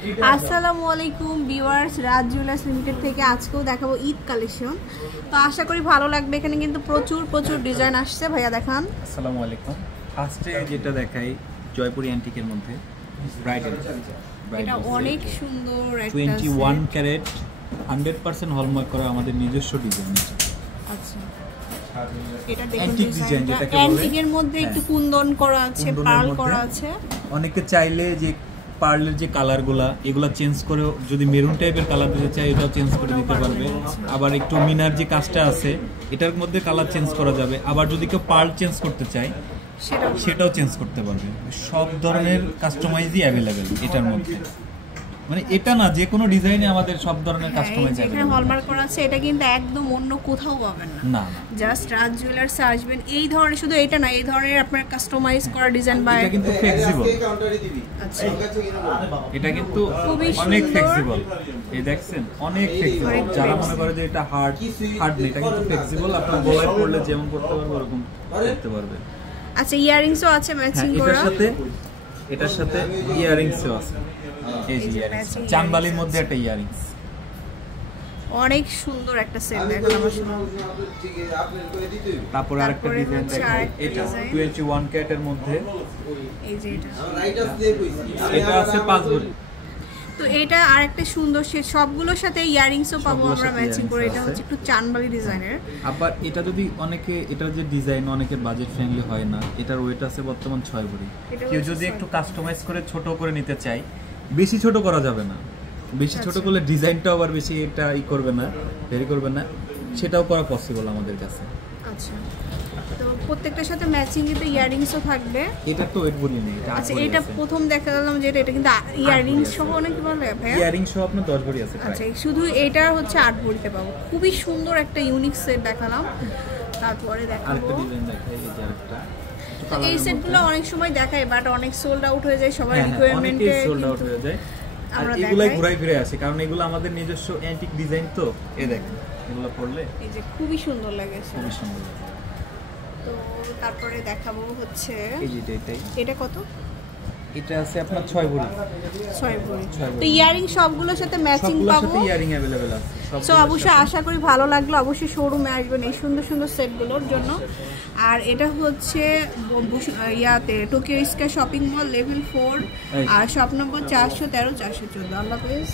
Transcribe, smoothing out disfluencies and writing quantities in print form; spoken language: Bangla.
আসসালামু আলাইকুম ভিউয়ার্স, রাজ জুয়েলার্স লিমিটেড থেকে আজকেও দেখাবো ঈদ কালেকশন। তো আশা করি ভালো লাগবে। এখানে কিন্তু প্রচুর প্রচুর ডিজাইন আসছে। ভাইয়া দেখান। আসসালামু আলাইকুম। ফার্স্টে যেটা দেখাই জয়পুরি অ্যান্টিকের মধ্যে ব্রাইডাল, এটা অনেক সুন্দর একটা 21 ক্যারেট 100% হলমার্ক করা আমাদের নিজস্ব ডিজাইন। আচ্ছা, এটা দেখুন ডিজাইনটা অ্যান্টিকের মধ্যে একটু কুন্দন করা আছে, পার্ল করা আছে। অনেকে চাইলে যে পার্লের যে কালারগুলা এগুলা চেঞ্জ করে যদি মেরুন টাইপের কালার দিতে চাই এটাও চেঞ্জ করে দিতে পারবে। আবার একটু মিনার যে কাজটা আছে এটার মধ্যে কালার চেঞ্জ করা যাবে। আবার যদি কেউ পার্ল চেঞ্জ করতে চায় সেটাও চেঞ্জ করতে পারবে। সব ধরনের কাস্টমাইজই অ্যাভেলেবেল এটার মধ্যে। মানে এটা না, যে কোনো ডিজাইনে আমাদের সব ধরনের কাস্টমাইজ আছে। এখানে হলমার্ক করা আছে, এটা কিন্তু একদম অন্য কোথাও পাবেন না। না, জাস্ট রাজ জুয়েলার্সে আসবেন। এই ধরনের, শুধু এটা না, এই ধরনের আপনার কাস্টমাইজ করা ডিজাইন বা এটা কিন্তু ফ্লেক্সিবল। আচ্ছা, এটা কিন্তু অনেক ফ্লেক্সিবল। এই দেখছেন অনেক ফ্লেক্সিবল। যারা মনে করে যে এটা হার্ড না, এটা কিন্তু ফ্লেক্সিবল। আপনার গলায় পরলে যেমন করতে পারবে ওরকম করতে পারবে। আচ্ছা, ইয়ারিংসও আছে ম্যাচিং করা। এটার সাথে ইয়ারিংসও আছে। এই যে ইয়ারিংস চানবালির মধ্যে একটা ইয়ারিংস, অনেক সুন্দর একটা সেট দেখলাম আমার সামনে। তারপর আরেকটা ডিজাইন দেখাই, এটা 21 ক্যারেটের মধ্যে। এই যে এটা আছে 5 ভরি। তো এটা আরেকটা সুন্দর সেট, সবগুলোর সাথে ইয়ারিংসও পাবো আমরা ম্যাচিং করে। এটা হচ্ছে একটু চানবালি ডিজাইনের। আবার এটা যদি অনেকে, এটার যে ডিজাইন অনেকের বাজেট ফ্রেন্ডলি হয় না, এটার ওয়েট আছে বর্তমান 6 ভরি। কেউ যদি একটু কাস্টমাইজ করে ছোট করে নিতে চায়, বেশি ছোট করা যাবে না। বেশি ছোট করলে ডিজাইনটাও আবার বেশি এটা করবে না, ভেরি করবে না, সেটাও করা পসিবল আমাদের কাছে। আচ্ছা, তো প্রত্যেকটার সাথে ম্যাচিং কিন্তু ইয়ারিংসও থাকবে। এটা তো ওয়েট বলি নেই, এটা। আচ্ছা, এটা প্রথম দেখা গেলাম যে এটা কিন্তু ইয়ারিংস সহ নাকি বলে ভাই? ইয়ারিং সহ আপনার 10 ভরি আছে। আচ্ছা, শুধু এটা হচ্ছে 8 ভরিতে পাবো। খুবই সুন্দর একটা ইউনিক সেট দেখালাম। তারপরে দেখাবো আরেকটা ডিজাইন দেখাই, এই যে আরেকটা। এই সেটগুলো অনেক সময় দেখায়, বাট অনেক সোল্ড আউট হয়ে যায় সবার রিকোয়ারমেন্টে। সোল্ড আউট হয়ে যায়। আর এগুলাই ঘুরাই ফিরে আসে, কারণ এগুলো আমাদের নিজস্ব অ্যান্টিক ডিজাইন। তো এই দেখেন এগুলো পড়লে এই যে খুবই সুন্দর লাগে, খুবই সুন্দর লাগে। তো তারপরে দেখাবো হচ্ছে এই যে এটা কত? এটা আছে আপনার 6 ভরি। 6 ভরি। তো ইয়ারিং সবগুলোর সাথে ম্যাচিং পাবো। সবগুলোর সাথে ইয়ারিং अवेलेबल আছে। সো অবশ্যই আশা করি ভালো লাগলো। অবশ্যই শোরুমে আসবেন এই সুন্দর সুন্দর সেটগুলোর জন্য। আর এটা হচ্ছে ইয়াতে Tokyo square shopping mall level 4 আর শপ নম্বর 413 414। আল্লাহ হাফেজ।